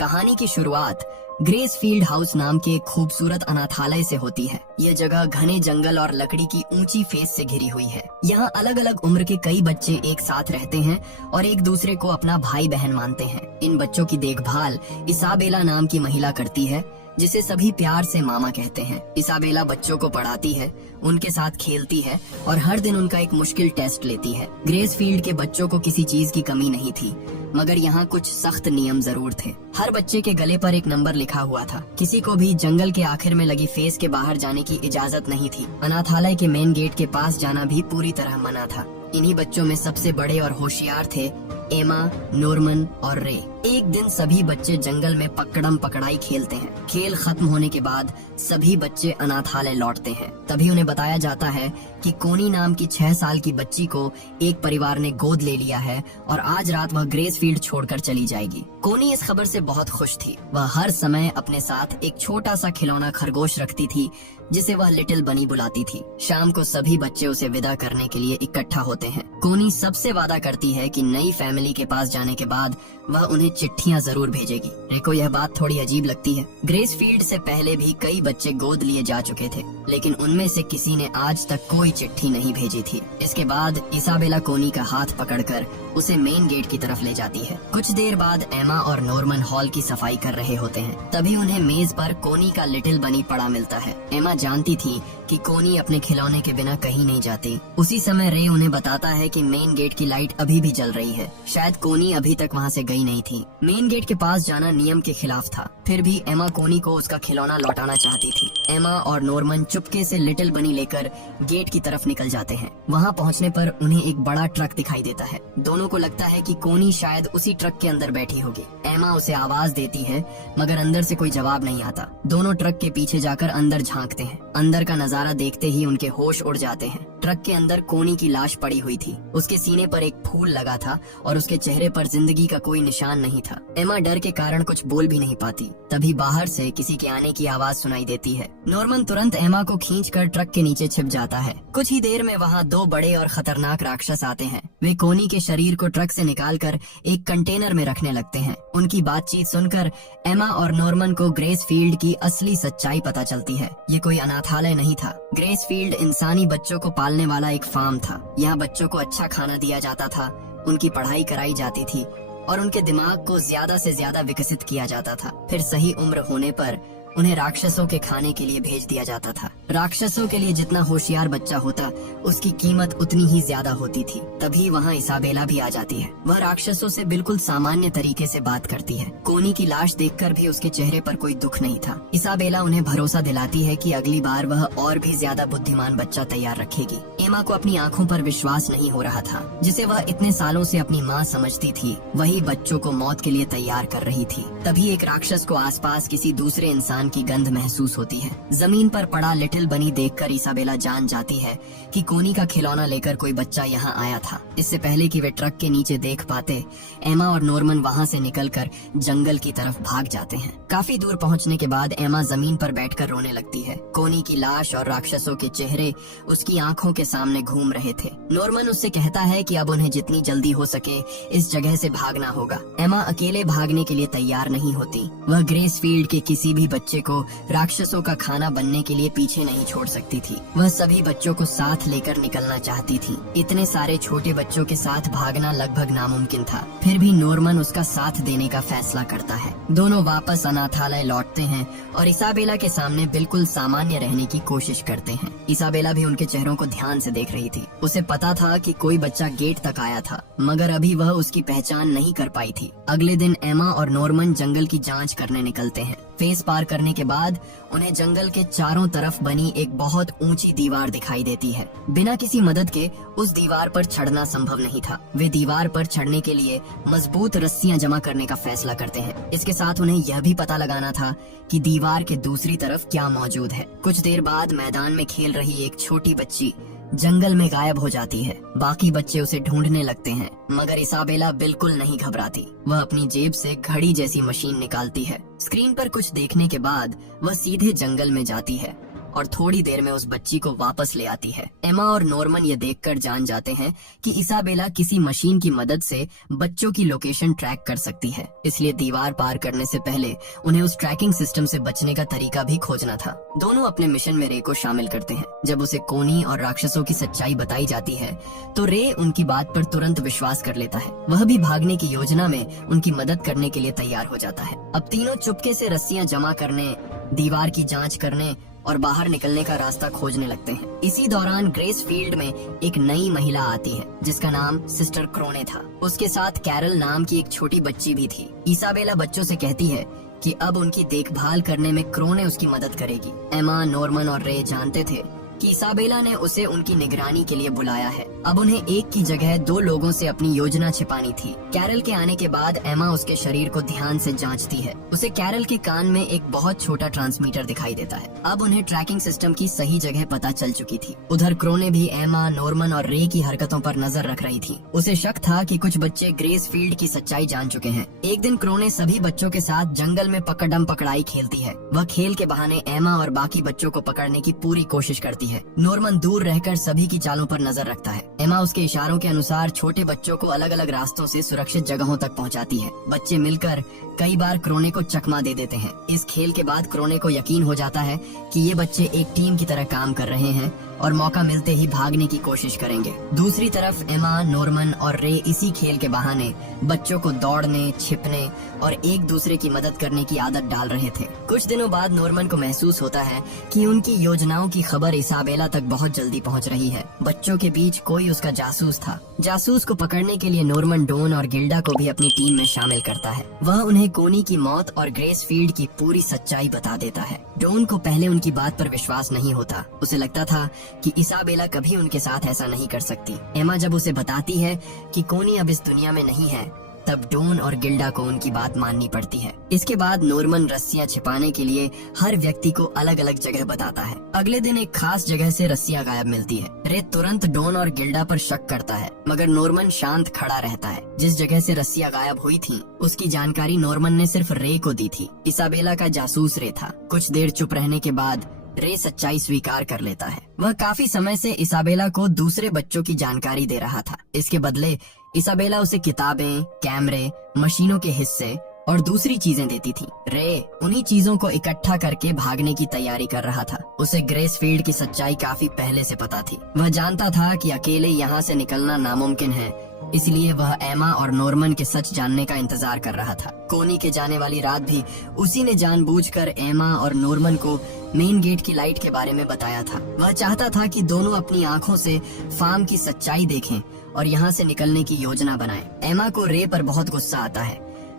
कहानी की शुरुआत ग्रेसफील्ड हाउस नाम के एक खूबसूरत अनाथालय से होती है। यह जगह घने जंगल और लकड़ी की ऊंची फेस से घिरी हुई है। यहाँ अलग अलग उम्र के कई बच्चे एक साथ रहते हैं और एक दूसरे को अपना भाई बहन मानते हैं। इन बच्चों की देखभाल इसाबेला नाम की महिला करती है, जिसे सभी प्यार से मामा कहते हैं। इसाबेला बच्चों को पढ़ाती है, उनके साथ खेलती है और हर दिन उनका एक मुश्किल टेस्ट लेती है। ग्रेसफील्ड के बच्चों को किसी चीज की कमी नहीं थी, मगर यहाँ कुछ सख्त नियम जरूर थे। हर बच्चे के गले पर एक नंबर लिखा हुआ था। किसी को भी जंगल के आखिर में लगी फेस के बाहर जाने की इजाजत नहीं थी। अनाथालय के मेन गेट के पास जाना भी पूरी तरह मना था। इन्हीं बच्चों में सबसे बड़े और होशियार थे एमा, नॉर्मन और रे। एक दिन सभी बच्चे जंगल में पकड़म पकड़ाई खेलते हैं। खेल खत्म होने के बाद सभी बच्चे अनाथालय लौटते हैं। तभी उन्हें बताया जाता है कि कोनी नाम की 6 साल की बच्ची को एक परिवार ने गोद ले लिया है और आज रात वह ग्रेसफील्ड छोड़कर चली जाएगी। कोनी इस खबर से बहुत खुश थी। वह हर समय अपने साथ एक छोटा सा खिलौना खरगोश रखती थी, जिसे वह लिटिल बनी बुलाती थी। शाम को सभी बच्चे उसे विदा करने के लिए इकट्ठा होते हैं। कोनी सबसे वादा करती है कि नई फैमिली के पास जाने के बाद वह उन्हें चिट्ठियां जरूर भेजेगी। रे को यह बात थोड़ी अजीब लगती है। ग्रेसफील्ड से पहले भी कई बच्चे गोद लिए जा चुके थे, लेकिन उनमें से किसी ने आज तक कोई चिट्ठी नहीं भेजी थी। इसके बाद इसाबेला कोनी का हाथ पकड़कर उसे मेन गेट की तरफ ले जाती है। कुछ देर बाद एमा और नॉर्मन हॉल की सफाई कर रहे होते हैं। तभी उन्हें मेज पर कोनी का लिटिल बनी पड़ा मिलता है। एमा जानती थी कि कोनी अपने खिलौने के बिना कहीं नहीं जाती। उसी समय रे उन्हें बताता है कि मेन गेट की लाइट अभी भी जल रही है। शायद कोनी अभी तक वहाँ से गई नहीं थी। मेन गेट के पास जाना नियम के खिलाफ था। फिर भी एमा कोनी को उसका खिलौना लौटाना चाहती थी। एमा और नॉर्मन चुपके से लिटिल बनी लेकर गेट की तरफ निकल जाते हैं। वहाँ पहुँचने पर उन्हें एक बड़ा ट्रक दिखाई देता है। दोनों को लगता है कि कोनी शायद उसी ट्रक के अंदर बैठी होगी। एमा उसे आवाज देती है, मगर अंदर से कोई जवाब नहीं आता। दोनों ट्रक के पीछे जाकर अंदर झांकते हैं। अंदर का नजारा देखते ही उनके होश उड़ जाते हैं। ट्रक के अंदर कोनी की लाश पड़ी हुई थी। उसके सीने पर एक फूल लगा था और उसके चेहरे पर जिंदगी का कोई निशान नहीं था। एमा डर के कारण कुछ बोल भी नहीं पाती। तभी बाहर से किसी के आने की आवाज सुनाई देती है। नॉर्मन तुरंत एमा को खींचकर ट्रक के नीचे छिप जाता है। कुछ ही देर में वहाँ 2 बड़े और खतरनाक राक्षस आते हैं। वे कोनी के शरीर को ट्रक से निकालकर एक कंटेनर में रखने लगते हैं। उनकी बातचीत सुनकर एमा और नॉर्मन को ग्रेसफील्ड की असली सच्चाई पता चलती है। ये कोई अनाथालय नहीं था। ग्रेसफील्ड इंसानी बच्चों को पालने वाला एक फार्म था। यहाँ बच्चों को अच्छा खाना दिया जाता था, उनकी पढ़ाई कराई जाती थी और उनके दिमाग को ज्यादा से ज्यादा विकसित किया जाता था। फिर सही उम्र होने पर उन्हें राक्षसों के खाने के लिए भेज दिया जाता था। राक्षसों के लिए जितना होशियार बच्चा होता, उसकी कीमत उतनी ही ज्यादा होती थी। तभी वहाँ इसाबेला भी आ जाती है। वह राक्षसों से बिल्कुल सामान्य तरीके से बात करती है। कोनी की लाश देखकर भी उसके चेहरे पर कोई दुख नहीं था। इसाबेला उन्हें भरोसा दिलाती है कि अगली बार वह और भी ज्यादा बुद्धिमान बच्चा तैयार रखेगी। एमा को अपनी आंखों पर विश्वास नहीं हो रहा था। जिसे वह इतने सालों से अपनी माँ समझती थी, वही बच्चों को मौत के लिए तैयार कर रही थी। तभी एक राक्षस को आसपास किसी दूसरे इंसान की गंध महसूस होती है। जमीन पर पड़ा लिटिल बनी देखकर इसाबेला जान जाती है कि कोनी का खिलौना लेकर कोई बच्चा यहाँ आया था। इससे पहले कि वे ट्रक के नीचे देख पाते, एमा और नॉर्मन वहाँ से निकलकर जंगल की तरफ भाग जाते हैं। काफी दूर पहुँचने के बाद एमा जमीन पर बैठकर रोने लगती है। कोनी की लाश और राक्षसों के चेहरे उसकी आंखों के सामने घूम रहे थे। नॉर्मन उससे कहता है कि अब उन्हें जितनी जल्दी हो सके इस जगह से भागना होगा। एमा अकेले भागने के लिए तैयार नहीं होती। वह ग्रेसफील्ड के किसी भी बच्चे को राक्षसों का खाना बनने के लिए पीछे नहीं छोड़ सकती थी। वह सभी बच्चों को साथ लेकर निकलना चाहती थी। इतने सारे छोटे बच्चों के साथ भागना लगभग नामुमकिन था। फिर भी नॉर्मन उसका साथ देने का फैसला करता है। दोनों वापस अनाथालय लौटते हैं और इसाबेला के सामने बिल्कुल सामान्य रहने की कोशिश करते हैं। इसाबेला भी उनके चेहरों को ध्यान से देख रही थी। उसे पता था कि कोई बच्चा गेट तक आया था, मगर अभी वह उसकी पहचान नहीं कर पाई थी। अगले दिन एमा और नॉर्मन जंगल की जांच करने निकलते हैं। फेस पार करने के बाद उन्हें जंगल के चारों तरफ बनी एक बहुत ऊंची दीवार दिखाई देती है। बिना किसी मदद के उस दीवार पर चढ़ना संभव नहीं था। वे दीवार पर चढ़ने के लिए मजबूत रस्सियां जमा करने का फैसला करते हैं। इसके साथ उन्हें यह भी पता लगाना था कि दीवार के दूसरी तरफ क्या मौजूद है। कुछ देर बाद मैदान में खेल रही एक छोटी बच्ची जंगल में गायब हो जाती है। बाकी बच्चे उसे ढूंढने लगते हैं, मगर इसाबेला बिल्कुल नहीं घबराती। वह अपनी जेब से घड़ी जैसी मशीन निकालती है। स्क्रीन पर कुछ देखने के बाद वह सीधे जंगल में जाती है। और थोड़ी देर में उस बच्ची को वापस ले आती है। एमा और नॉर्मन ये देखकर जान जाते हैं कि इसाबेला किसी मशीन की मदद से बच्चों की लोकेशन ट्रैक कर सकती है, इसलिए दीवार पार करने से पहले उन्हें उस ट्रैकिंग सिस्टम से बचने का तरीका भी खोजना था। दोनों अपने मिशन में रे को शामिल करते हैं। जब उसे कोनी और राक्षसों की सच्चाई बताई जाती है तो रे उनकी बात पर तुरंत विश्वास कर लेता है। वह भी भागने की योजना में उनकी मदद करने के लिए तैयार हो जाता है। अब तीनों चुपके से रस्सियां जमा करने, दीवार की जांच करने और बाहर निकलने का रास्ता खोजने लगते हैं। इसी दौरान ग्रेस फील्ड में एक नई महिला आती है जिसका नाम सिस्टर क्रोने था। उसके साथ कैरल नाम की एक छोटी बच्ची भी थी। इसाबेला बच्चों से कहती है कि अब उनकी देखभाल करने में क्रोने उसकी मदद करेगी। एमा, नॉर्मन और रे जानते थे कि इसाबेला ने उसे उनकी निगरानी के लिए बुलाया है। अब उन्हें एक की जगह 2 लोगों से अपनी योजना छिपानी थी। कैरल के आने के बाद एमा उसके शरीर को ध्यान से जांचती है। उसे कैरल के कान में एक बहुत छोटा ट्रांसमीटर दिखाई देता है। अब उन्हें ट्रैकिंग सिस्टम की सही जगह पता चल चुकी थी। उधर क्रोने भी एमा, नॉर्मन और रे की हरकतों पर नजर रख रही थी। उसे शक था कि कुछ बच्चे ग्रेस फील्ड की सच्चाई जान चुके हैं। एक दिन क्रोने सभी बच्चों के साथ जंगल में पकड़म पकड़ाई खेलती है। वह खेल के बहाने एमा और बाकी बच्चों को पकड़ने की पूरी कोशिश करती है। नॉर्मन दूर रहकर सभी की चालों पर नजर रखता है। एमा उसके इशारों के अनुसार छोटे बच्चों को अलग अलग रास्तों से सुरक्षित जगहों तक पहुंचाती है। बच्चे मिलकर कई बार क्रोने को चकमा दे देते हैं। इस खेल के बाद क्रोने को यकीन हो जाता है कि ये बच्चे एक टीम की तरह काम कर रहे हैं और मौका मिलते ही भागने की कोशिश करेंगे। दूसरी तरफ एमा, नॉर्मन और रे इसी खेल के बहाने बच्चों को दौड़ने, छिपने और एक दूसरे की मदद करने की आदत डाल रहे थे। कुछ दिनों बाद नॉर्मन को महसूस होता है कि उनकी योजनाओं की खबर इसाबेला तक बहुत जल्दी पहुंच रही है। बच्चों के बीच कोई उसका जासूस था। जासूस को पकड़ने के लिए नॉर्मन डॉन और गिल्डा को भी अपनी टीम में शामिल करता है। वह उन्हें कोनी की मौत और ग्रेस फील्ड की पूरी सच्चाई बता देता है। डॉन को पहले उनकी बात पर विश्वास नहीं होता। उसे लगता था कि इसाबेला कभी उनके साथ ऐसा नहीं कर सकती। एमा जब उसे बताती है कि कोनी अब इस दुनिया में नहीं है, तब डॉन और गिल्डा को उनकी बात माननी पड़ती है। इसके बाद नॉर्मन रस्सियां छिपाने के लिए हर व्यक्ति को अलग अलग जगह बताता है। अगले दिन एक खास जगह से रस्सियां गायब मिलती है। रे तुरंत डॉन और गिल्डा पर शक करता है, मगर नॉर्मन शांत खड़ा रहता है। जिस जगह से रस्सियां गायब हुई थीं, उसकी जानकारी नॉर्मन ने सिर्फ रे को दी थी। इसाबेला का जासूस रे था। कुछ देर चुप रहने के बाद रे सच्चाई स्वीकार कर लेता है। वह काफी समय से इसाबेला को दूसरे बच्चों की जानकारी दे रहा था। इसके बदले इसाबेला उसे किताबें, कैमरे, मशीनों के हिस्से और दूसरी चीजें देती थी। रे उन्हीं चीजों को इकट्ठा करके भागने की तैयारी कर रहा था। उसे ग्रेस फील्ड की सच्चाई काफी पहले से पता थी। वह जानता था कि अकेले यहाँ से निकलना नामुमकिन है, इसलिए वह एमा और नॉर्मन के सच जानने का इंतजार कर रहा था। कोनी के जाने वाली रात भी उसी ने जानबूझकर एमा और नॉर्मन को मेन गेट की लाइट के बारे में बताया था। वह चाहता था कि दोनों अपनी आंखों से फार्म की सच्चाई देखें और यहाँ से निकलने की योजना बनाएं। एमा को रे पर बहुत गुस्सा आता है,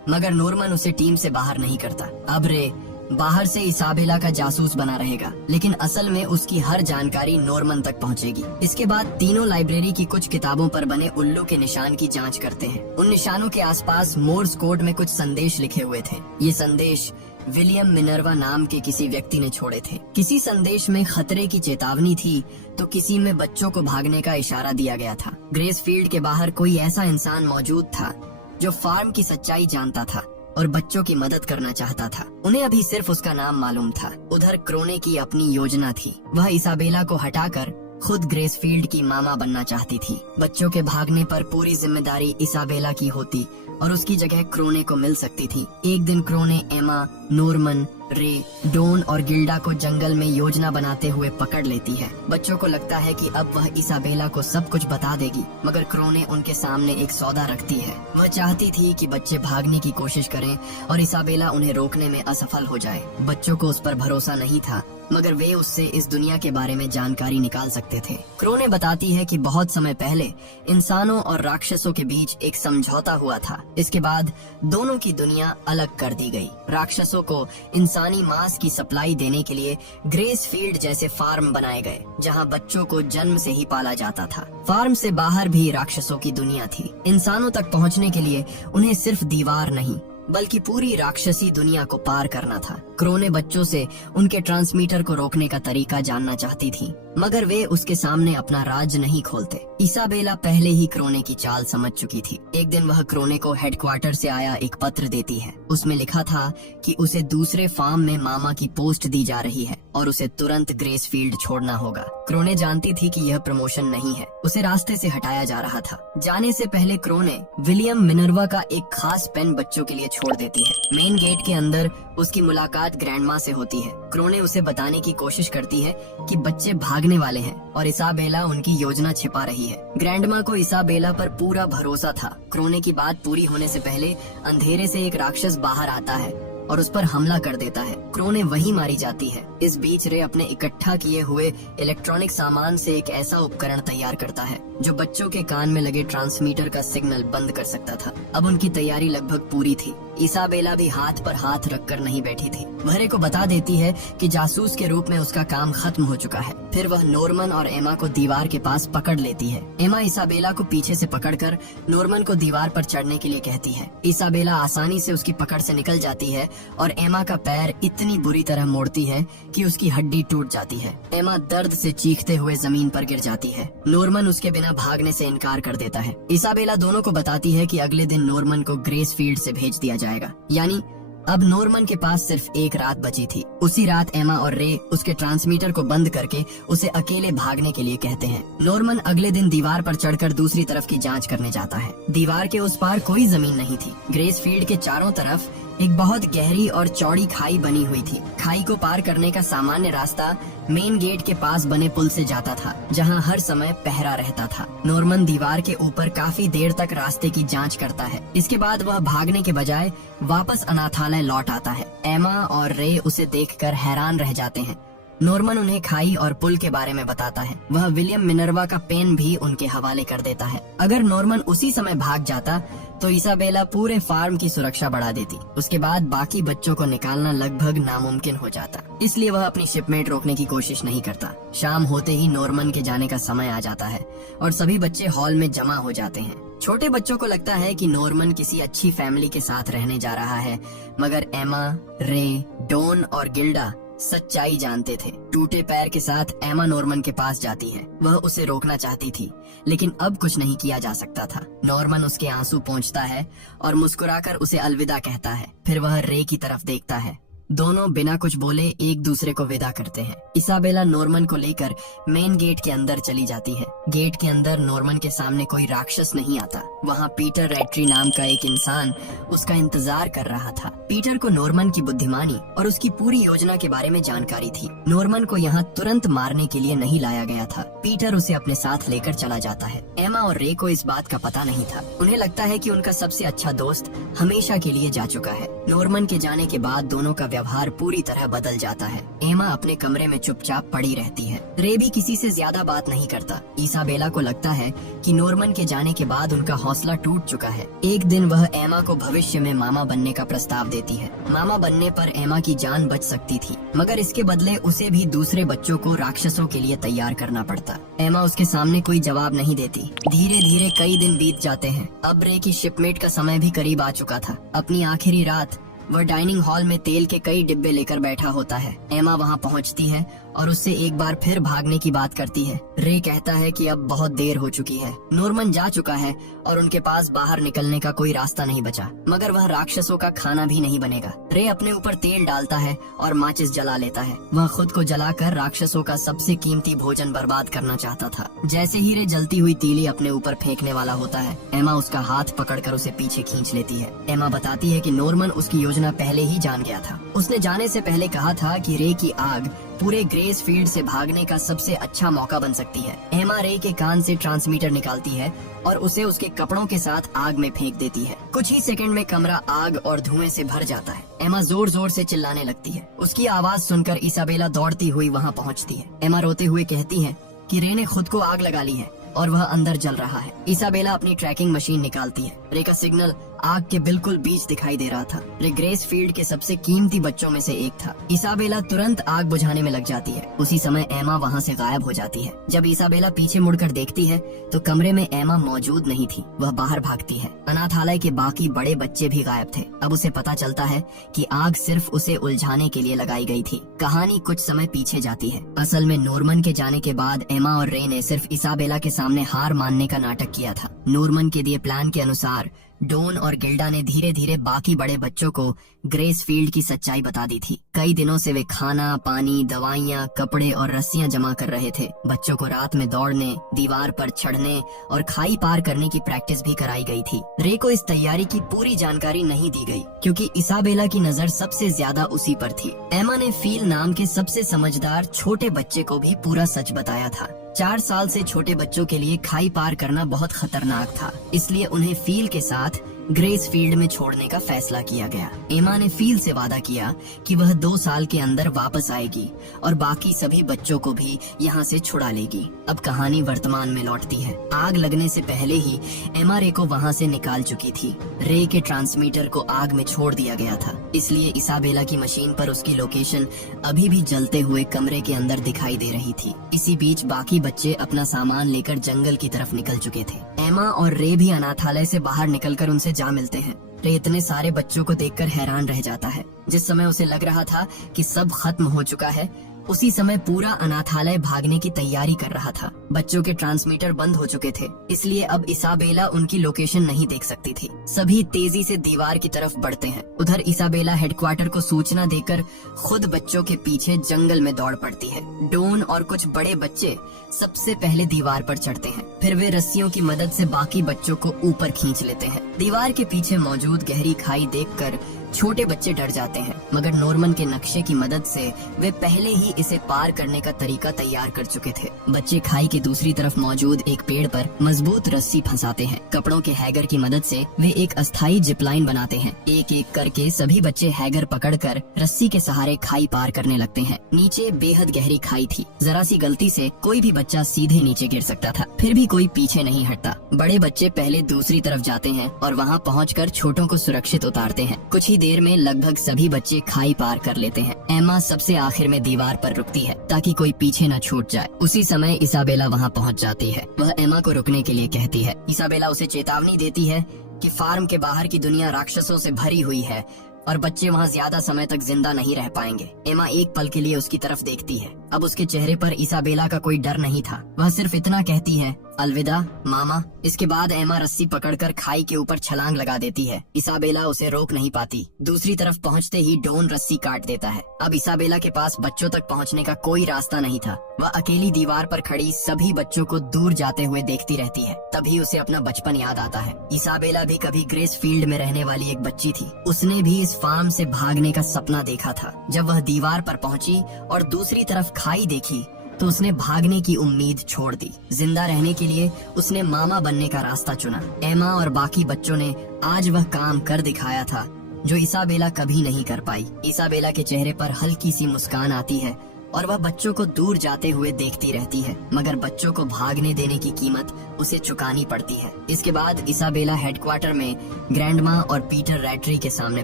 मगर नॉर्मन उसे टीम से बाहर नहीं करता। अब रे बाहर से इसाबेला का जासूस बना रहेगा, लेकिन असल में उसकी हर जानकारी नॉर्मन तक पहुंचेगी। इसके बाद तीनों लाइब्रेरी की कुछ किताबों पर बने उल्लू के निशान की जांच करते हैं। उन निशानों के आसपास मोर्स कोड में कुछ संदेश लिखे हुए थे। ये संदेश विलियम मिनर्वा नाम के किसी व्यक्ति ने छोड़े थे। किसी संदेश में खतरे की चेतावनी थी, तो किसी में बच्चों को भागने का इशारा दिया गया था। ग्रेस फील्ड के बाहर कोई ऐसा इंसान मौजूद था जो फार्म की सच्चाई जानता था और बच्चों की मदद करना चाहता था। उन्हें अभी सिर्फ उसका नाम मालूम था। उधर क्रोने की अपनी योजना थी। वह इसाबेला को हटाकर खुद ग्रेस फील्ड की मामा बनना चाहती थी। बच्चों के भागने पर पूरी जिम्मेदारी इसाबेला की होती और उसकी जगह क्रोने को मिल सकती थी। एक दिन क्रोने एमा, नॉर्मन, रे, डॉन और गिल्डा को जंगल में योजना बनाते हुए पकड़ लेती है। बच्चों को लगता है कि अब वह इसाबेला को सब कुछ बता देगी, मगर क्रोने उनके सामने एक सौदा रखती है। वह चाहती थी कि बच्चे भागने की कोशिश करें और इसाबेला उन्हें रोकने में असफल हो जाए। बच्चों को उस पर भरोसा नहीं था, मगर वे उससे इस दुनिया के बारे में जानकारी निकाल सकते थे। क्रोने बताती है कि बहुत समय पहले इंसानों और राक्षसों के बीच एक समझौता हुआ था। इसके बाद दोनों की दुनिया अलग कर दी गई। राक्षसों को इंसानी मांस की सप्लाई देने के लिए ग्रेस फील्ड जैसे फार्म बनाए गए, जहां बच्चों को जन्म से ही पाला जाता था। फार्म से बाहर भी राक्षसों की दुनिया थी। इंसानों तक पहुंचने के लिए उन्हें सिर्फ दीवार नहीं, बल्कि पूरी राक्षसी दुनिया को पार करना था। क्रोने बच्चों से उनके ट्रांसमीटर को रोकने का तरीका जानना चाहती थी। मगर वे उसके सामने अपना राज नहीं खोलते। इसाबेला पहले ही क्रोने की चाल समझ चुकी थी। एक दिन वह क्रोने को हेडक्वार्टर से आया एक पत्र देती है। उसमें लिखा था कि उसे दूसरे फार्म में मामा की पोस्ट दी जा रही है और उसे तुरंत ग्रेसफील्ड छोड़ना होगा। क्रोने जानती थी कि यह प्रमोशन नहीं है, उसे रास्ते से हटाया जा रहा था। जाने से पहले क्रोने विलियम मिनर्वा का एक खास पेन बच्चों के लिए छोड़ देती है। मेन गेट के अंदर उसकी मुलाकात ग्रैंडमा से होती है। क्रोने उसे बताने की कोशिश करती है कि बच्चे भागने वाले हैं और इसाबेला उनकी योजना छिपा रही है। ग्रैंडमा को इसाबेला पर पूरा भरोसा था। क्रोने की बात पूरी होने से पहले अंधेरे से एक राक्षस बाहर आता है और उस पर हमला कर देता है। क्रोने वहीं मारी जाती है। इस बीच रे अपने इकट्ठा किए हुए इलेक्ट्रॉनिक सामान से एक ऐसा उपकरण तैयार करता है जो बच्चों के कान में लगे ट्रांसमीटर का सिग्नल बंद कर सकता था। अब उनकी तैयारी लगभग पूरी थी। इसाबेला भी हाथ पर हाथ रखकर नहीं बैठी थी। वह रे को बता देती है कि जासूस के रूप में उसका काम खत्म हो चुका है। फिर वह नॉर्मन और एमा को दीवार के पास पकड़ लेती है। एमा इसाबेला को पीछे से पकड़कर नॉर्मन को दीवार पर चढ़ने के लिए कहती है। इसाबेला आसानी से उसकी पकड़ से निकल जाती है और एमा का पैर इतनी बुरी तरह मोड़ती है कि उसकी हड्डी टूट जाती है। एमा दर्द से चीखते हुए जमीन पर गिर जाती है। नॉर्मन उसके बिना भागने से इनकार कर देता है। इसाबेला दोनों को बताती है कि अगले दिन नॉर्मन को ग्रेसफील्ड से भेज दिया जाएगा। यानी अब नॉर्मन के पास सिर्फ एक रात बची थी। उसी रात एमा और रे उसके ट्रांसमीटर को बंद करके उसे अकेले भागने के लिए कहते हैं। नॉर्मन अगले दिन दीवार पर चढ़कर दूसरी तरफ की जांच करने जाता है। दीवार के उस पार कोई जमीन नहीं थी। ग्रेसफील्ड के चारों तरफ एक बहुत गहरी और चौड़ी खाई बनी हुई थी। खाई को पार करने का सामान्य रास्ता मेन गेट के पास बने पुल से जाता था, जहां हर समय पहरा रहता था। नॉर्मन दीवार के ऊपर काफी देर तक रास्ते की जांच करता है। इसके बाद वह भागने के बजाय वापस अनाथालय लौट आता है। एमा और रे उसे देखकर हैरान रह जाते हैं। नॉर्मन उन्हें खाई और पुल के बारे में बताता है। वह विलियम मिनर्वा का पेन भी उनके हवाले कर देता है। अगर नॉर्मन उसी समय भाग जाता तो इसाबेला पूरे फार्म की सुरक्षा बढ़ा देती। उसके बाद बाकी बच्चों को निकालना लगभग नामुमकिन हो जाता। इसलिए वह अपनी शिपमेट रोकने की कोशिश नहीं करता। शाम होते ही नॉर्मन के जाने का समय आ जाता है और सभी बच्चे हॉल में जमा हो जाते हैं। छोटे बच्चों को लगता है कि नॉर्मन किसी अच्छी फैमिली के साथ रहने जा रहा है, मगर एमा, रे, डॉन और गिल्डा सच्चाई जानते थे। टूटे पैर के साथ एमा नॉर्मन के पास जाती है। वह उसे रोकना चाहती थी, लेकिन अब कुछ नहीं किया जा सकता था। नॉर्मन उसके आंसू पोंछता है और मुस्कुराकर उसे अलविदा कहता है। फिर वह रे की तरफ देखता है। दोनों बिना कुछ बोले एक दूसरे को विदा करते हैं। इसाबेला नॉर्मन को लेकर मेन गेट के अंदर चली जाती है। गेट के अंदर नॉर्मन के सामने कोई राक्षस नहीं आता। वहाँ पीटर रेट्री नाम का एक इंसान उसका इंतजार कर रहा था। पीटर को नॉर्मन की बुद्धिमानी और उसकी पूरी योजना के बारे में जानकारी थी। नॉर्मन को यहाँ तुरंत मारने के लिए नहीं लाया गया था। पीटर उसे अपने साथ लेकर चला जाता है। एमा और रे को इस बात का पता नहीं था। उन्हें लगता है कि उनका सबसे अच्छा दोस्त हमेशा के लिए जा चुका है। नॉर्मन के जाने के बाद दोनों का व्यवहार पूरी तरह बदल जाता है। एमा अपने कमरे में चुपचाप पड़ी रहती है। रे भी किसी से ज्यादा बात नहीं करता। इसाबेला को लगता है कि नॉर्मन के जाने के बाद उनका हौसला टूट चुका है। एक दिन वह एमा को भविष्य में मामा बनने का प्रस्ताव देती है। मामा बनने पर एमा की जान बच सकती थी, मगर इसके बदले उसे भी दूसरे बच्चों को राक्षसों के लिए तैयार करना पड़ता। एमा उसके सामने कोई जवाब नहीं देती। धीरे धीरे कई दिन बीत जाते हैं। अब रे की शिपमेट का समय भी करीब आ चुका था। अपनी आखिरी रात वह डाइनिंग हॉल में तेल के कई डिब्बे लेकर बैठा होता है। एमा वहाँ पहुँचती है और उससे एक बार फिर भागने की बात करती है। रे कहता है कि अब बहुत देर हो चुकी है। नॉर्मन जा चुका है और उनके पास बाहर निकलने का कोई रास्ता नहीं बचा, मगर वह राक्षसों का खाना भी नहीं बनेगा। रे अपने ऊपर तेल डालता है और माचिस जला लेता है। वह खुद को जलाकर राक्षसों का सबसे कीमती भोजन बर्बाद करना चाहता था। जैसे ही रे जलती हुई तीली अपने ऊपर फेंकने वाला होता है, एमा उसका हाथ पकड़कर उसे पीछे खींच लेती है। एमा बताती है कि नॉर्मन उसकी योजना पहले ही जान गया था। उसने जाने से पहले कहा था कि रे की आग पूरे ग्रेसफील्ड से भागने का सबसे अच्छा मौका बन सकती है। एमा रे के कान से ट्रांसमीटर निकालती है और उसे उसके कपड़ों के साथ आग में फेंक देती है। कुछ ही सेकंड में कमरा आग और धुएं से भर जाता है। एमा जोर जोर से चिल्लाने लगती है। उसकी आवाज सुनकर इसाबेला दौड़ती हुई वहाँ पहुँचती है। एमा रोते हुए कहती है कि रे ने खुद को आग लगा ली है और वह अंदर जल रहा है। इसाबेला अपनी ट्रैकिंग मशीन निकालती है रे का सिग्नल आग के बिल्कुल बीच दिखाई दे रहा था। रे ग्रेस फील्ड के सबसे कीमती बच्चों में से एक था। इसाबेला तुरंत आग बुझाने में लग जाती है। उसी समय एमा वहाँ से गायब हो जाती है। जब इसाबेला पीछे मुड़कर देखती है तो कमरे में एमा मौजूद नहीं थी, वह बाहर भागती है। अनाथालय के बाकी बड़े बच्चे भी गायब थे। अब उसे पता चलता है कि आग सिर्फ उसे उलझाने के लिए लगाई गई थी। कहानी कुछ समय पीछे जाती है। असल में नॉर्मन के जाने के बाद एमा और रे ने सिर्फ इसाबेला के सामने हार मानने का नाटक किया था। नॉर्मन के दिए प्लान के अनुसार डॉन और गिल्डा ने धीरे धीरे बाकी बड़े बच्चों को ग्रेस फील्ड की सच्चाई बता दी थी। कई दिनों से वे खाना, पानी, दवाइयाँ, कपड़े और रस्सियाँ जमा कर रहे थे। बच्चों को रात में दौड़ने, दीवार पर चढ़ने और खाई पार करने की प्रैक्टिस भी कराई गई थी। रे को इस तैयारी की पूरी जानकारी नहीं दी गई क्योंकि इसाबेला की नजर सबसे ज्यादा उसी पर थी। एमा ने फील नाम के सबसे समझदार छोटे बच्चे को भी पूरा सच बताया था। 4 साल से छोटे बच्चों के लिए खाई पार करना बहुत खतरनाक था, इसलिए उन्हें फील के साथ ग्रेस फील्ड में छोड़ने का फैसला किया गया। एमा ने फील से वादा किया कि वह 2 साल के अंदर वापस आएगी और बाकी सभी बच्चों को भी यहाँ से छुड़ा लेगी। अब कहानी वर्तमान में लौटती है। आग लगने से पहले ही एमा रे को वहाँ से निकाल चुकी थी। रे के ट्रांसमीटर को आग में छोड़ दिया गया था, इसलिए इसाबेला की मशीन पर उसकी लोकेशन अभी भी जलते हुए कमरे के अंदर दिखाई दे रही थी। इसी बीच बाकी बच्चे अपना सामान लेकर जंगल की तरफ निकल चुके थे। एमा और रे भी अनाथालय से बाहर निकलकर उनसे जा मिलते हैं। रे इतने सारे बच्चों को देखकर हैरान रह जाता है। जिस समय उसे लग रहा था कि सब खत्म हो चुका है, उसी समय पूरा अनाथालय भागने की तैयारी कर रहा था। बच्चों के ट्रांसमीटर बंद हो चुके थे, इसलिए अब इसाबेला उनकी लोकेशन नहीं देख सकती थी। सभी तेजी से दीवार की तरफ बढ़ते हैं। उधर इसाबेला हेडक्वार्टर को सूचना देकर खुद बच्चों के पीछे जंगल में दौड़ पड़ती है। डॉन और कुछ बड़े बच्चे सबसे पहले दीवार पर चढ़ते हैं, फिर वे रस्सियों की मदद से बाकी बच्चों को ऊपर खींच लेते हैं। दीवार के पीछे मौजूद गहरी खाई देखकर छोटे बच्चे डर जाते हैं, मगर नॉर्मन के नक्शे की मदद से वे पहले ही इसे पार करने का तरीका तैयार कर चुके थे। बच्चे खाई की दूसरी तरफ मौजूद एक पेड़ पर मजबूत रस्सी फंसाते हैं। कपड़ों के हैगर की मदद से वे एक अस्थायी जिपलाइन बनाते हैं। एक एक करके सभी बच्चे हैगर पकड़कर रस्सी के सहारे खाई पार करने लगते हैं। नीचे बेहद गहरी खाई थी, जरा सी गलती से कोई भी बच्चा सीधे नीचे गिर सकता था। फिर भी कोई पीछे नहीं हटता। बड़े बच्चे पहले दूसरी तरफ जाते हैं और वहाँ पहुँचकर छोटों को सुरक्षित उतारते हैं। कुछ ही देर में लगभग सभी बच्चे खाई पार कर लेते हैं। एमा सबसे आखिर में दीवार पर रुकती है ताकि कोई पीछे न छूट जाए। उसी समय इसाबेला वहाँ पहुँच जाती है। वह एमा को रुकने के लिए कहती है। इसाबेला उसे चेतावनी देती है कि फार्म के बाहर की दुनिया राक्षसों से भरी हुई है और बच्चे वहाँ ज्यादा समय तक जिंदा नहीं रह पाएंगे। एमा एक पल के लिए उसकी तरफ देखती है। अब उसके चेहरे पर इसाबेला का कोई डर नहीं था। वह सिर्फ इतना कहती है, अलविदा मामा। इसके बाद एमा रस्सी पकड़कर खाई के ऊपर छलांग लगा देती है। इसाबेला उसे रोक नहीं पाती। दूसरी तरफ पहुंचते ही डॉन रस्सी काट देता है। अब इसाबेला के पास बच्चों तक पहुंचने का कोई रास्ता नहीं था। वह अकेली दीवार पर खड़ी सभी बच्चों को दूर जाते हुए देखती रहती है। तभी उसे अपना बचपन याद आता है। इसाबेला भी कभी ग्रेस फील्ड में रहने वाली एक बच्ची थी। उसने भी इस फार्म से भागने का सपना देखा था। जब वह दीवार पर पहुंची और दूसरी तरफ खाई देखी तो उसने भागने की उम्मीद छोड़ दी। जिंदा रहने के लिए उसने मामा बनने का रास्ता चुना। एमा और बाकी बच्चों ने आज वह काम कर दिखाया था जो इसाबेला कभी नहीं कर पाई। इसाबेला के चेहरे पर हल्की सी मुस्कान आती है और वह बच्चों को दूर जाते हुए देखती रहती है, मगर बच्चों को भागने देने की कीमत उसे चुकानी पड़ती है। इसके बाद इसाबेला हेडक्वार्टर में ग्रैंडमा और पीटर रैटरी के सामने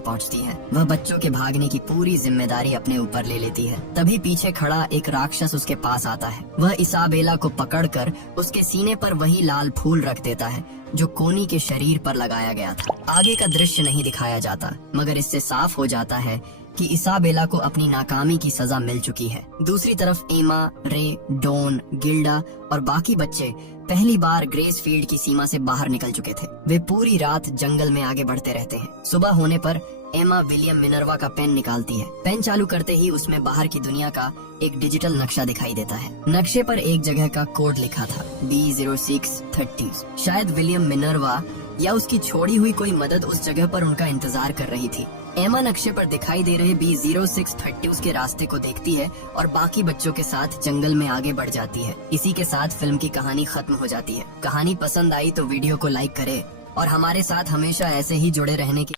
पहुंचती है। वह बच्चों के भागने की पूरी जिम्मेदारी अपने ऊपर ले लेती है। तभी पीछे खड़ा एक राक्षस उसके पास आता है। वह इसाबेला को पकड़कर उसके सीने पर वही लाल फूल रख देता है जो कोनी के शरीर पर लगाया गया था। आगे का दृश्य नहीं दिखाया जाता, मगर इससे साफ हो जाता है कि इसाबेला को अपनी नाकामी की सजा मिल चुकी है। दूसरी तरफ एमा, रे, डॉन, गिल्डा और बाकी बच्चे पहली बार ग्रेस फील्ड की सीमा से बाहर निकल चुके थे। वे पूरी रात जंगल में आगे बढ़ते रहते हैं। सुबह होने पर एमा विलियम मिनर्वा का पेन निकालती है। पेन चालू करते ही उसमें बाहर की दुनिया का एक डिजिटल नक्शा दिखाई देता है। नक्शे पर एक जगह का कोड लिखा था B0630। शायद विलियम मिनर्वा या उसकी छोड़ी हुई कोई मदद उस जगह पर उनका इंतजार कर रही थी। एमा नक्शे पर दिखाई दे रहे B0630 के रास्ते को देखती है और बाकी बच्चों के साथ जंगल में आगे बढ़ जाती है। इसी के साथ फिल्म की कहानी खत्म हो जाती है। कहानी पसंद आई तो वीडियो को लाइक करें और हमारे साथ हमेशा ऐसे ही जुड़े रहने की